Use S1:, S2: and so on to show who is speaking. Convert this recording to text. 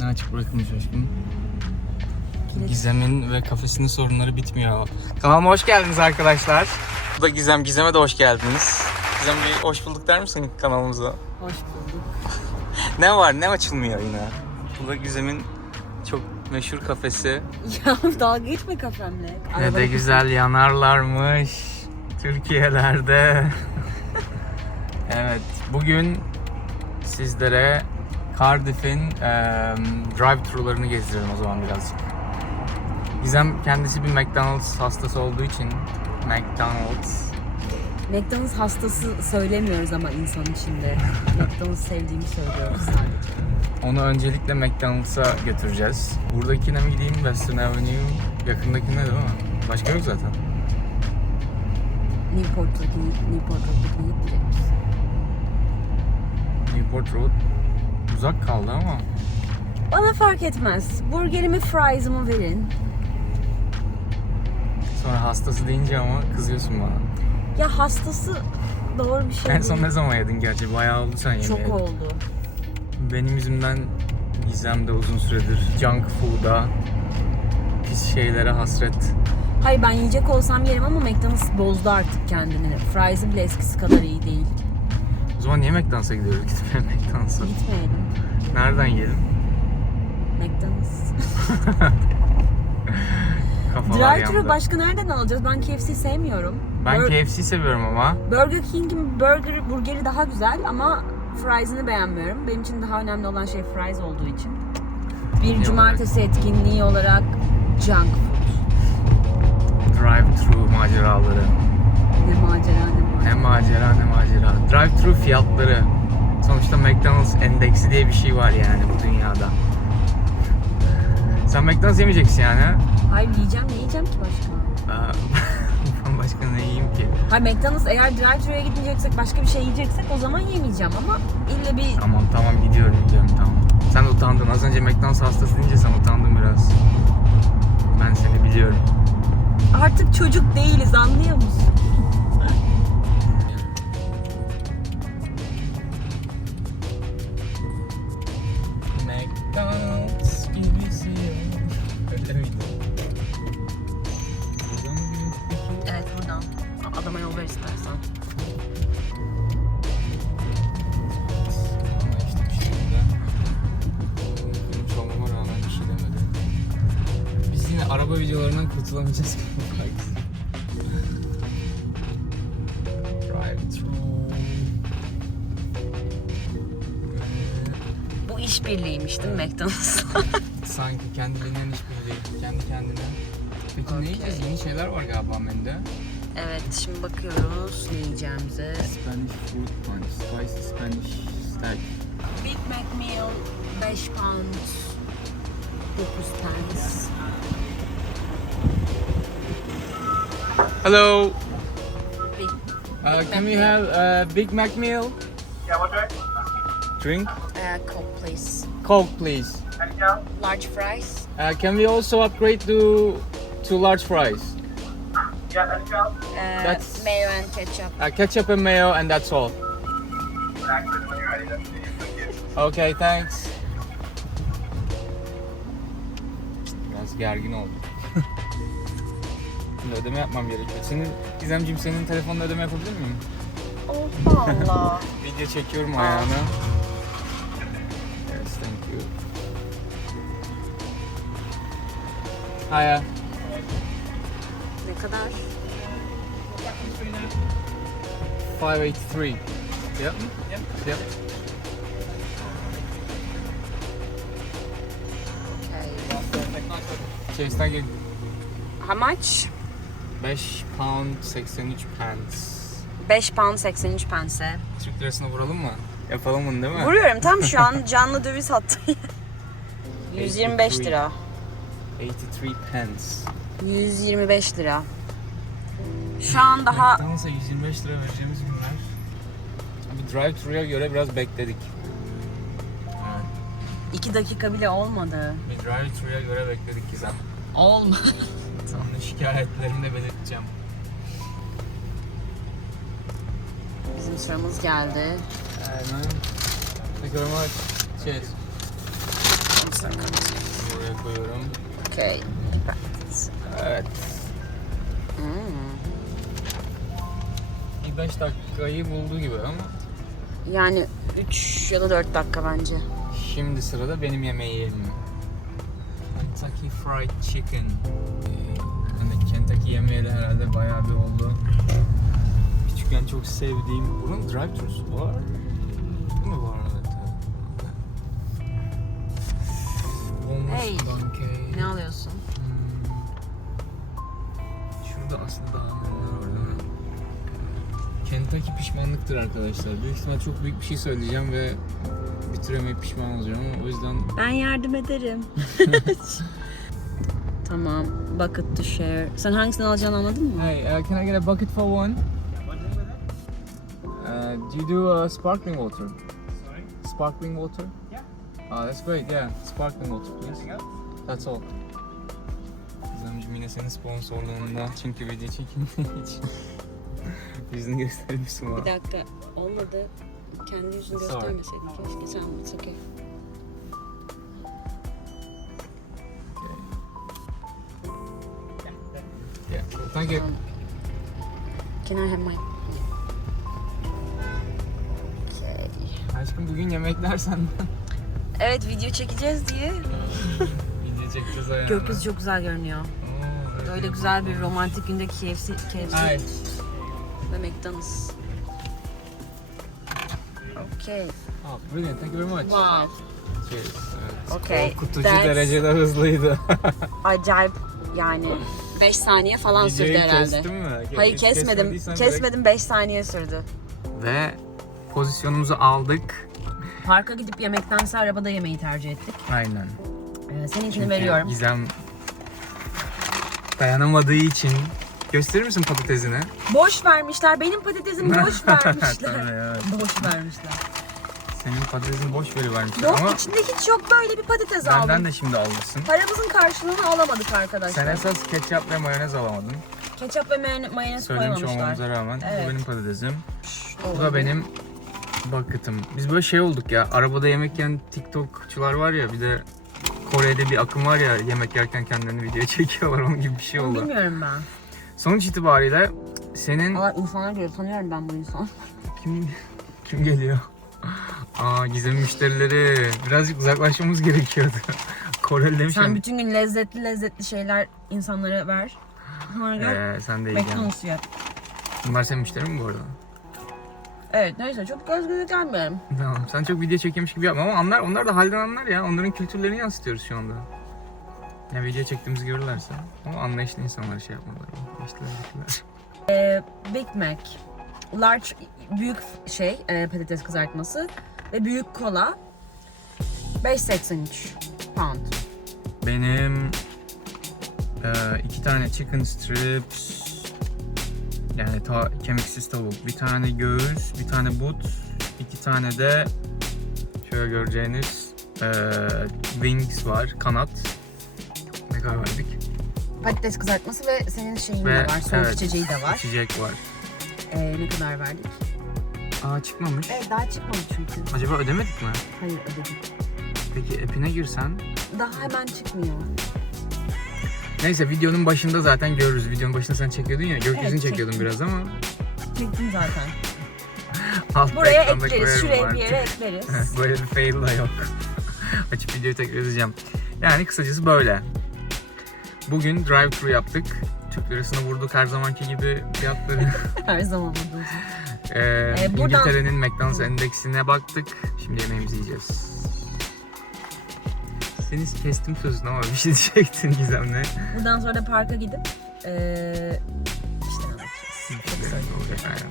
S1: Ne açık bırakılmış aşkım? Gizem'in ve kafesinin sorunları bitmiyor. Kanalıma hoş geldiniz arkadaşlar. Bu da Gizem. Gizem'e de hoş geldiniz. Gizem bir hoş bulduk der misin kanalımıza?
S2: Hoş bulduk.
S1: Ne var? Ne açılmıyor yine? Bu da Gizem'in çok meşhur kafesi.
S2: Ya dalga geçme kafemle.
S1: Ne de güzel yanarlarmış Türkiye'lerde. evet, bugün sizlere Cardiff'in eee drive-thru'larını gezdirelim o zaman birazcık. Gizem kendisi bir McDonald's hastası olduğu için McDonald's
S2: McDonald's hastası söylemiyoruz ama insan içinde. McDonald's sevdiğimi söylüyoruz sadece.
S1: onu öncelikle McDonald's'a götüreceğiz. Buradakine mi gideyim Western Avenue yakındakine değil mi? Başka yok zaten.
S2: Newport'taki, Newport Road'daki gitmeyecek misin?
S1: Newport Road uzak kaldı ama
S2: Bana fark etmez. Burgerimi, fries'ımı verin.
S1: Sonra hastası deyince ama kızıyorsun bana.
S2: Ya hastası doğru bir şey
S1: En son
S2: değil.
S1: ne zaman yedin gerçi? Bayağı oldu sen
S2: Çok
S1: yemeyeli.
S2: oldu.
S1: Benim yüzümden Gizem de uzun süredir junk food'a, pis şeylere hasret.
S2: Hayır ben yiyecek olsam yerim ama McDonald's bozdu artık kendini. Fries'ı bile eskisi kadar iyi değil.
S1: O zaman niye McDonald's'a gidiyoruz? Gitmeyelim McDonald's'a.
S2: Gitmeyelim.
S1: Nereden yiyelim?
S2: McDonald's.
S1: Kafalar
S2: Drive-thru
S1: yandı.
S2: başka nereden alacağız? Ben KFC sevmiyorum.
S1: Ben
S2: Bur-
S1: KFC seviyorum ama.
S2: Burger King'in burger, burgeri daha güzel ama fries'ini beğenmiyorum. Benim için daha önemli olan şey fries olduğu için. Bir
S1: Ne
S2: cumartesi etkinliği olarak junk food.
S1: Drive-thru maceraları.
S2: Ne macera ne
S1: Ne
S2: macera.
S1: ne macera. Drive-thru fiyatları. Sonuçta McDonald's endeksi diye bir şey var yani bu dünyada. Sen McDonald's yemeyeceksin yani. ha?
S2: Hayır yiyeceğim ne yiyeceğim ki başka?
S1: Aa, ben başka ne yiyeyim ki?
S2: Hayır McDonald's eğer drive-thru'ya gitmeyeceksek başka bir şey yiyeceksek o zaman yemeyeceğim ama ille bir
S1: Tamam tamam gidiyorum gidiyorum tamam. Sen utandın. Az önce McDonald's hastası deyince sen utandın biraz. Ben seni biliyorum.
S2: artık çocuk değiliz anlıyor musun?
S1: Videolarından kurtulamayacağız through.
S2: Bu işbirliğiymiş değil mi McDonald's?
S1: Sanki kendiliğinden hiçbiri değil. Kendi kendine. Peki ne yiyeceğiz? Yeni şeyler var galiba menüde.
S2: evet şimdi bakıyoruz ne yiyeceğimize.
S1: Spanish food punch, spicy Spanish steak.
S2: Big Mac meal 5 pound 9 pence.
S1: Hello.
S2: Big,
S1: Uh, can we have a Big Mac meal?
S3: Yeah, what drink?
S1: Drink.
S2: uh, Coke please.
S1: Coke, please.
S3: Anything else?
S2: Large fries.
S1: Uh, can we also upgrade to to large fries?
S3: Yeah, anything else?
S2: Uh,
S1: That's-
S2: mayo and ketchup.
S1: Uh, ketchup and mayo, and that's all.
S3: Access when you're ready. Then. Thank you.
S1: Okay, thanks. Biraz gergin oldum. Şimdi ödeme yapmam gerekiyor. Senin Gizemciğim senin telefonla ödeme yapabilir miyim?
S2: Allah.
S1: Video çekiyorum ayağına. Yes, thank you. Hiya.
S2: ne kadar?
S1: 583. Yep. Yep. Yep.
S2: Okay.
S1: Cheers, thank you.
S2: How much?
S1: 5 pound 83 pence.
S2: 5 pound 83 pence.
S1: Türk lirasına vuralım mı? Yapalım bunu değil mi?
S2: Vuruyorum tam şu an canlı döviz hattı. 125 lira.
S1: 83 pence.
S2: 125 lira. Şu an daha
S1: McDonald's'a 125 lira vereceğimiz günler. Bir drive-thru'ya göre biraz bekledik. Evet.
S2: 2 dakika bile olmadı.
S1: Bir drive-thru'ya göre bekledik Gizem.
S2: Olma.
S1: Sana şikayetlerimi de belirteceğim.
S2: Bizim sıramız geldi.
S1: Aynen. Thank you very much. Cheers. Buraya koyuyorum.
S2: Okay.
S1: Evet.
S2: Hmm.
S1: Bir 5 dakikayı bulduğu gibi ama
S2: Yani 3 ya da 4 dakika bence.
S1: şimdi sırada benim yemeğim. Kentucky Fried Chicken. Kentucky yemeyeli herhalde bayağı bir oldu. Küçükken çok sevdiğim... Bunun drive-thru'su var. Değil mi var? Bonus
S2: Hey.
S1: Donkey.
S2: Ne alıyorsun?
S1: Hmm. Şurada aslında daha neler var değil mi? Kentucky pişmanlıktır arkadaşlar. Büyük ihtimal çok büyük bir şey söyleyeceğim ve bitiremeyip pişman olacağım ama o yüzden
S2: Ben yardım ederim. tamam. Bucket to share. Sen hangisini alacağını anladın mı?
S1: Hey, uh, can I get a bucket for one? Uh, do you do uh, sparkling water?
S3: Sorry?
S1: Sparkling water?
S3: Yeah.
S1: Ah, that's great. Yeah, sparkling water, please. That's all. Gizemciğim yine senin sponsorluğunda çünkü video çekildiği için yüzünü gösterir misin bana?
S2: Bir dakika. Olmadı. Kendi yüzünü
S1: Sorry.
S2: göstermeseydin keşke. Sen it's okay.
S1: Thank you.
S2: Um, Can I have my... Okay.
S1: Aşkım bugün yemekler senden.
S2: Evet video çekeceğiz diye.
S1: Video çekeceğiz ayağına.
S2: Gökyüzü çok güzel görünüyor.
S1: Oo.
S2: Böyle güzel bir romantik günde KFC, KFC
S1: Ay.
S2: ve McDonald's. Okay.
S1: Oh, brilliant. Thank you very much.
S2: Wow.
S1: Cheers. Evet.
S2: Okay,
S1: Korkutucu
S2: that's-
S1: derecede hızlıydı.
S2: Acayip yani 5 saniye falan sürdü
S1: Videoyu
S2: herhalde.
S1: kestin mi?
S2: Hayır
S1: Kes-
S2: kesmedim.
S1: kesmediysen
S2: Kesmedim 5 saniye sürdü.
S1: direkt- Ve pozisyonumuzu aldık.
S2: Parka gidip yemektense arabada yemeği tercih ettik.
S1: Aynen.
S2: Ee, seninkini
S1: Çünkü
S2: veriyorum.
S1: Gizem dayanamadığı için gösterir misin patatesini?
S2: Boş vermişler. Benim patatesimi boş
S1: Tabii
S2: vermişler.
S1: ya.
S2: boş vermişler.
S1: Senin patatesin boş verivermişler
S2: Yok
S1: ama
S2: içinde hiç yok böyle bir patates aldım.
S1: benden de şimdi alırsın.
S2: Paramızın karşılığını alamadık arkadaşlar.
S1: Sen esas ketçap ve mayonez alamadın.
S2: Ketçap ve mayone- mayonez
S1: Söylemiş
S2: koymamışlar.
S1: olmamıza rağmen.
S2: Evet.
S1: Bu benim patatesim. Bu da benim bucket'ım. Biz böyle şey olduk ya. Arabada yemek yiyen TikTokçular var ya bir de Kore'de bir akım var ya yemek yerken kendilerini video çekiyorlar onun gibi bir şey oldu.
S2: bilmiyorum ben.
S1: Sonuç itibariyle senin
S2: Valla insanlar diyor tanıyorum ben bu insanı.
S1: kim kim geliyor? Aa gizem müşterileri. Birazcık uzaklaşmamız gerekiyordu. Koreli
S2: Sen
S1: demişken
S2: bütün gün lezzetli lezzetli şeyler insanlara ver. Sonra gel
S1: ee, sen de yiyeceksin.
S2: McDonald's yap.
S1: Bunlar senin müşterin mi bu arada?
S2: Evet neyse çok göz gözü gelmeyelim.
S1: Tamam. Sen çok video çekiyormuş gibi yapma ama anlar, onlar da halden anlar ya. Onların kültürlerini yansıtıyoruz şu anda. Ya video çektiğimizi görürlerse. Ama anlayışlı insanlar şey yapmaları. Anlayışlı erkekler.
S2: Big Mac, large büyük şey e, patates kızartması ve büyük kola 5.83 pound.
S1: Benim e, iki tane chicken strips yani ta, kemiksiz tavuk, bir tane göğüs, bir tane but, iki tane de şöyle göreceğiniz e, wings var, kanat. Ne kadar verdik?
S2: Patates kızartması ve senin şeyin
S1: Ve
S2: de var, soğuk
S1: evet,
S2: içeceği de var.
S1: İçecek var.
S2: E, ne kadar verdik?
S1: Aa çıkmamış.
S2: Evet daha çıkmadı çünkü.
S1: Acaba ödemedik mi?
S2: Hayır ödedik.
S1: Peki app'ine girsen.
S2: Daha hemen çıkmıyor.
S1: Neyse videonun başında zaten görürüz. Videonun başında sen çekiyordun ya. Gökyüzünü
S2: Evet,
S1: çekiyordun
S2: çektim.
S1: biraz ama.
S2: Çektim zaten.
S1: Altta
S2: Buraya
S1: ekranda
S2: ekleriz,
S1: koyarım
S2: şuraya bir
S1: artık.
S2: yere ekleriz.
S1: böyle bir fail da yok. Açıp videoyu tekrar izleyeceğim. Yani kısacası böyle. Bugün drive thru yaptık. Türk lirasına vurduk her zamanki gibi fiyatları.
S2: Her zaman buradayız.
S1: Ee,
S2: buradan-
S1: İngiltere'nin McDonald's endeksine baktık. Şimdi yemeğimizi yiyeceğiz. Seni kestim sözünü ama bir şey diyecektin Gizem'le.
S2: Buradan sonra da parka gidip eee işte ne yapacağız?
S1: İşte.